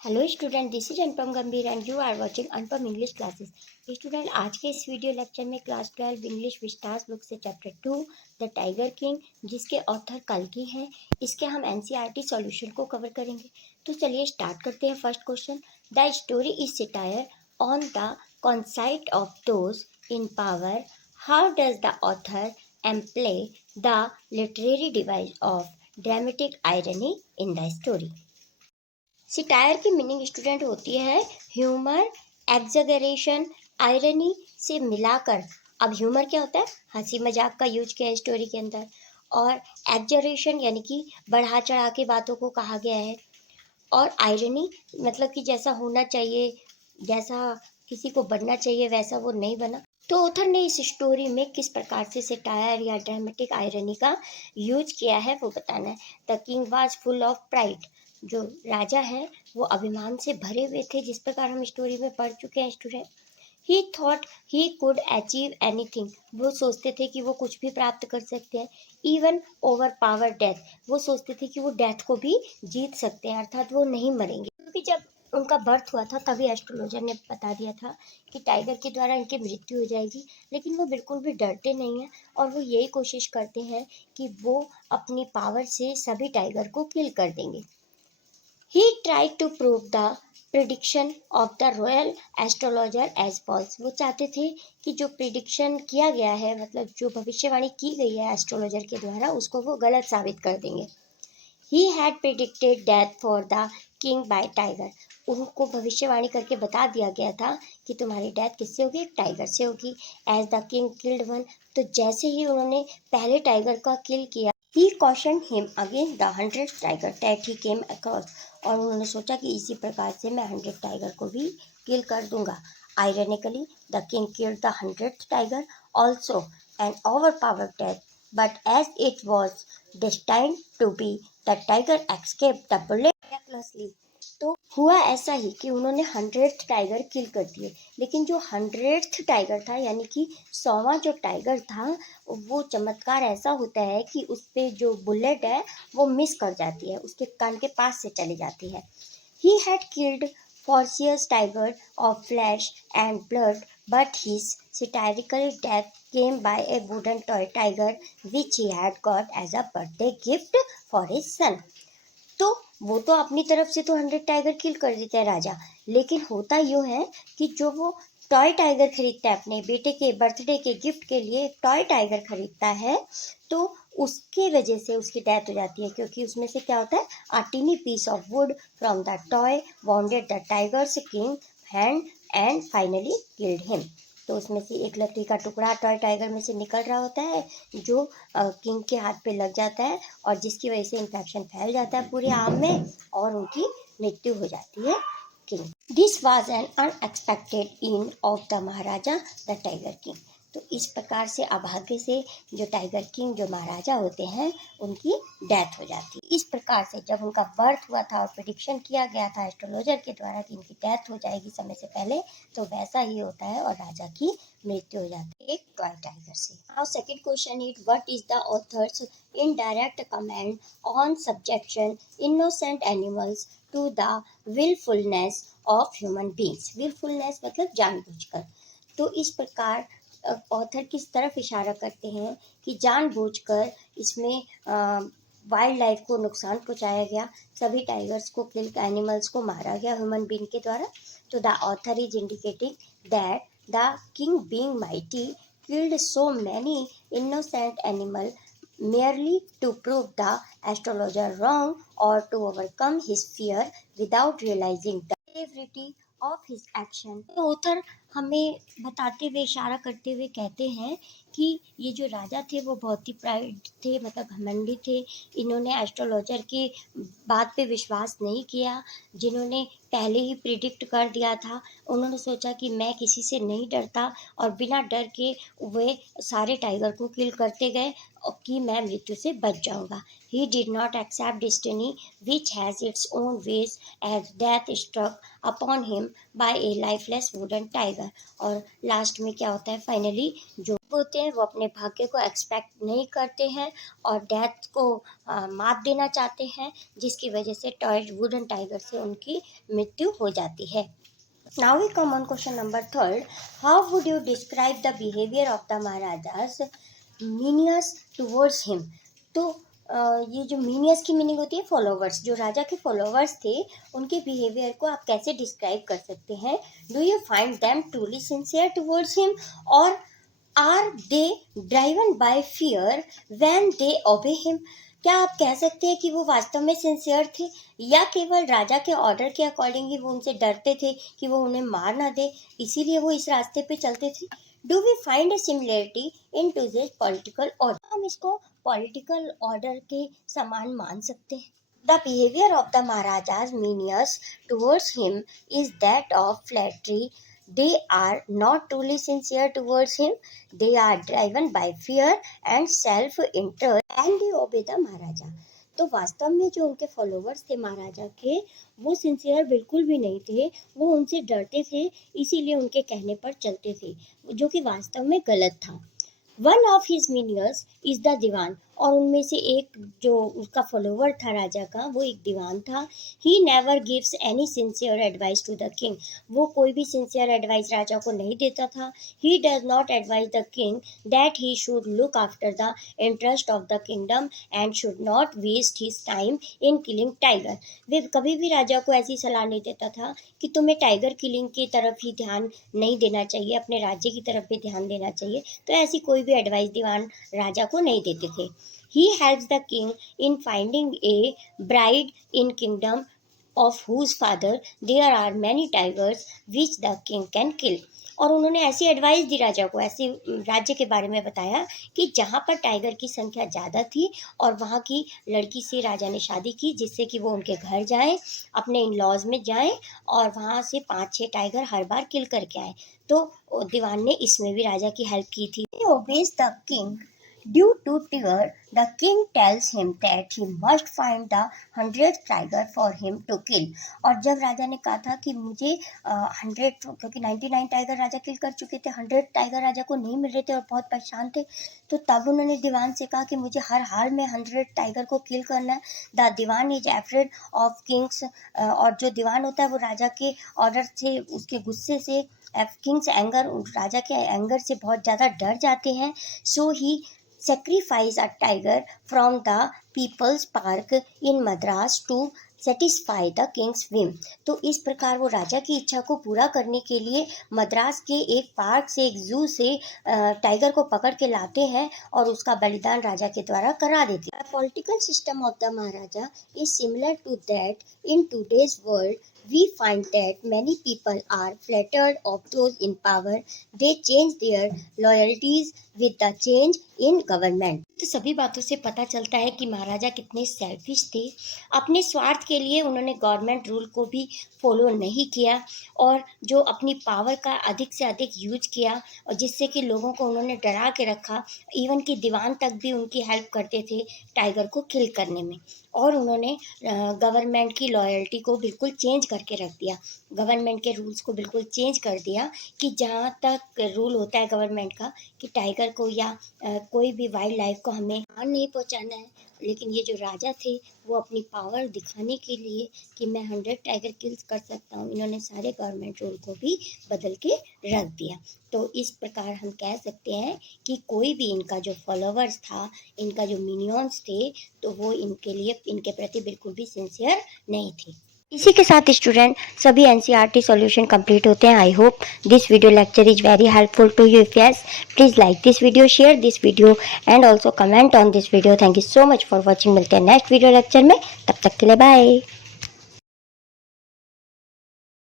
Hello student, this is Anupam Gambhir and you are watching Anupam English classes. Student, आज के इस video lecture में class 12 English Vistas book से chapter 2 the tiger king, जिसके author कल्कि हैं, इसके हम एनसीईआरटी सॉल्यूशन को कवर करेंगे। तो चलिए स्टार्ट करते हैं। First question, the story is satire on the conceit of those in power. How does the author employ the literary device of dramatic irony in the story. Satire की meaning student होती है humour, एग्जगरेशन, irony से मिलाकर। अब humour क्या होता है? हंसी मजाक का यूज किया है स्टोरी के अंदर। और एग्जरेशन यानी कि बढ़ा चढ़ा के बातों को कहा गया है। और आयरनी मतलब कि जैसा होना चाहिए, जैसा किसी को बनना चाहिए वैसा वो नहीं बना। तो ऑथर ने इस स्टोरी में किस प्रकार से सेटायर या ड्रामेटिक आयरनी का यूज किया है वो बताना है। The king was full of pride. जो राजा है वो अभिमान से भरे हुए थे, जिस प्रकार हम स्टोरी में पढ़ चुके हैं student. He thought he could achieve anything. वो सोचते थे कि वो कुछ भी प्राप्त कर सकते हैं। Even over power death. वो सोचते थे कि वो डेथ को भी जीत सकते हैं, अर्थात वो नहीं मरेंगे। क्योंकि जब उनका बर्थ हुआ था तभी एस्ट्रोलॉजर ने बता दिया था कि टाइगर के द्वारा इनकी मृत्यु हो जाएगी। लेकिन वो बिल्कुल भी डरते नहीं हैं और वो यही कोशिश करते हैं कि वो अपनी पावर से सभी टाइगर को किल कर देंगे। He tried to prove the prediction of the royal astrologer as false. वो चाहते थे कि जो प्रिडिक्शन किया गया है, मतलब जो भविष्यवाणी की गई है एस्ट्रोलॉजर के द्वारा, उसको वो गलत साबित कर देंगे। He had predicted death for the king by tiger. उनको भविष्यवाणी करके बता दिया गया था कि तुम्हारी डेथ किससे होगी? एक टाइगर से होगी। As the king killed one, तो जैसे ही उन्होंने पहले टाइगर का किल किया, he cautioned him against the 100th tiger that he came across. और उन्होंने सोचा कि इसी प्रकार से मैं 100 टाइगर को भी किल कर दूंगा। Ironically, the king killed the 100th tiger also and overpowered death. But as it was destined to be, the tiger escaped the bullet miraculously. तो हुआ ऐसा ही कि उन्होंने 100th टाइगर किल कर दिए, लेकिन जो 100th टाइगर था यानी कि 100वां जो टाइगर था, वो चमत्कार ऐसा होता है कि उस पे जो बुलेट है वो मिस कर जाती है, उसके कान के पास से चली जाती है। He had killed ferocious tiger of flesh and blood, but his satirical death came by a wooden toy tiger which he had got as a birthday gift for his son. तो वो तो अपनी तरफ से तो 100 टाइगर किल कर देता है राजा, लेकिन होता यूँ है कि जो वो टॉय टाइगर खरीदता है अपने बेटे के बर्थडे के गिफ्ट के लिए, एक टॉय टाइगर खरीदता है, तो उसके वजह से उसकी डेथ हो जाती है। क्योंकि उसमें से क्या होता है, a tiny piece of wood from the toy wounded the tiger's king hand and finally killed him. तो उसमें से एक लकड़ी का टुकड़ा टॉय टाइगर में से निकल रहा होता है, जो किंग के हाथ पे लग जाता है और जिसकी वजह से इन्फेक्शन फैल जाता है पूरे आम में और उनकी मृत्यु हो जाती है king. This was an unexpected in of the Maharaja the tiger king. तो इस प्रकार से अभाग्य से जो टाइगर किंग, जो महाराजा होते हैं, उनकी डेथ हो जाती है। इस प्रकार से जब उनका बर्थ हुआ था और प्रिडिक्शन किया गया था एस्ट्रोलॉजर के द्वारा कि इनकी डेथ हो जाएगी समय से पहले, तो वैसा ही होता है और राजा की मृत्यु हो जाती है एक टॉय टाइगर से। Now second question is, what is the author's indirect comment on subjection innocent animals to the willfulness of human beings. willfulness मतलब जानबूझकर। तो इस प्रकार ऑथर किस तरफ इशारा करते हैं कि जानबूझकर इसमें वाइल्ड लाइफ को नुकसान पहुंचाया गया, सभी टाइगर्स को किल, एनिमल्स को मारा गया ह्यूमन बीइंग के द्वारा। तो the author is indicating that the king being mighty killed so many innocent animal merely to prove the astrologer wrong or to overcome his fear without realizing the severity of his action. तो author हमें बताते हुए, इशारा करते हुए कहते हैं कि ये जो राजा थे वो बहुत ही प्राइड थे, मतलब घमंडी थे। इन्होंने एस्ट्रोलॉजर की बात पे विश्वास नहीं किया, जिन्होंने पहले ही प्रिडिक्ट कर दिया था। उन्होंने सोचा कि मैं किसी से नहीं डरता और बिना डर के वे सारे टाइगर को किल करते गए कि मैं मृत्यु से बच जाऊंगा। He did not accept destiny which has its own ways as death struck upon him by a lifeless wooden tiger. और लास्ट में क्या होता है, फाइनली जो होते हैं वो अपने भाग्य को एक्सपेक्ट नहीं करते हैं और डेथ को मात देना चाहते हैं, जिसकी वजह से वुडन टाइगर से उनकी मृत्यु हो जाती है। Now we come on question number 3. How would you describe the behavior of the Maharaja's minions towards him? तो ये जो मीनियस की मीनिंग होती है फॉलोवर्स, जो राजा के फॉलोवर्स थे उनके बिहेवियर को आप कैसे डिस्क्राइब कर सकते हैं? Do you find them truly sincere towards him और are they driven by fear when they obey him? क्या आप कह सकते हैं कि वो वास्तव में सिंसियर थे या केवल राजा के ऑर्डर के अकॉर्डिंग ही वो उनसे डरते थे कि वो उन्हें मार ना दे, इसीलिए वो इस रास्ते पे चलते थे? Do we find a similarity in today's political order? हम इसको पॉलिटिकल ऑर्डर के समान मान सकते हैं। The behavior of the Maharaja's minions towards him is that of flattery. They are not truly sincere towards him. They are driven by fear and self-interest and they obey the Maharaja. तो वास्तव में जो उनके followers थे महाराजा के, वो sincere बिल्कुल भी नहीं थे, वो उनसे डरते थे, इसीलिए उनके कहने पर चलते थे, जो कि वास्तव में गलत था। One of his minions is the dewan, और उनमें से एक जो उसका फॉलोवर था राजा का, वो एक दीवान था। He never gives any sincere advice to the king, वो कोई भी सिंसियर एडवाइस राजा को नहीं देता था। He does not advise the king that he should look after the interest of the kingdom and should not waste his time in killing tiger. वे कभी भी राजा को ऐसी सलाह नहीं देता था कि तुम्हें टाइगर किलिंग की तरफ ही ध्यान नहीं देना चाहिए, अपने राज्य की तरफ भी ध्यान देना चाहिए। तो ऐसी कोई भी एडवाइस दीवान राजा को नहीं देते थे। He helps the king in finding a bride in kingdom of whose father there are many tigers which the king can kill. और उन्होंने ऐसी एडवाइस दी राजा को, ऐसे राज्य के बारे में बताया कि जहाँ पर टाइगर की संख्या ज़्यादा थी और वहाँ की लड़की से राजा ने शादी की, जिससे कि वो उनके घर जाएं, अपने इन लॉज में जाएं और वहाँ से 5-6 टाइगर हर बार किल करके आए। तो दीवान ने इसमें भी राजा की हेल्प की थी। Obeys the king Due to fear, the king tells him that he must find the 100th tiger for him to kill. और जब राजा ने कहा था कि मुझे 100, क्योंकि 99 टाइगर राजा किल कर चुके थे, 100 टाइगर राजा को नहीं मिल रहे थे और बहुत परेशान थे, तो तब उन्होंने दीवान से कहा कि मुझे हर हाल में 100 टाइगर को किल करना है। The dewan is afraid of kings, और जो दीवान होता है वो राजा के ऑर्डर से, उसके गुस्से से, किंग्स एंगर, राजा के एंगर से बहुत ज़्यादा डर जाते हैं। सो ही sacrifice a tiger from the People's Park in Madras to satisfy the king's whim. तो इस प्रकार वो राजा की इच्छा को पूरा करने के लिए मद्रास के एक पार्क से, एक जू से टाइगर को पकड़ के लाते हैं और उसका बलिदान राजा के द्वारा करा देते हैं। Political system of the maharaja is similar to that in today's world. We find that many people are flattered of those in power. They change their loyalties with the change in government. तो सभी बातों से पता चलता है कि महाराजा कितने selfish थे। अपने स्वार्थ के लिए उन्होंने गवर्नमेंट रूल को भी फॉलो नहीं किया और जो अपनी पावर का अधिक से अधिक यूज किया, और जिससे कि लोगों को उन्होंने डरा के रखा। इवन कि दीवान तक भी उनकी हेल्प करते थे टाइगर को किल करने में। और उन्होंने गवर्नमेंट की लॉयल्टी को बिल्कुल चेंज करके रख दिया, गवर्नमेंट के रूल्स को बिल्कुल चेंज कर दिया कि जहाँ तक रूल होता है गवर्नमेंट का कि टाइगर को या कोई भी वाइल्ड लाइफ को हमें हानि नहीं पहुँचाना है, लेकिन ये जो राजा थे वो अपनी पावर दिखाने के लिए कि मैं 100 टाइगर किल्स कर सकता हूँ, इन्होंने सारे गवर्नमेंट रूल को भी बदल के रख दिया। तो इस प्रकार हम कह सकते हैं कि कोई भी इनका जो फॉलोवर्स था, इनका जो मिनियंस थे, तो वो इनके लिए, इनके प्रति बिल्कुल भी सिंसियर नहीं थे। इसी के साथ स्टूडेंट सभी एनसीईआरटी सॉल्यूशन कंप्लीट होते हैं। I hope this video lecture is very helpful to you. If yes, please like this video, share this video and also comment on this video. Thank you so much for watching. मिलते हैं next video lecture में, तब तक के लिए bye.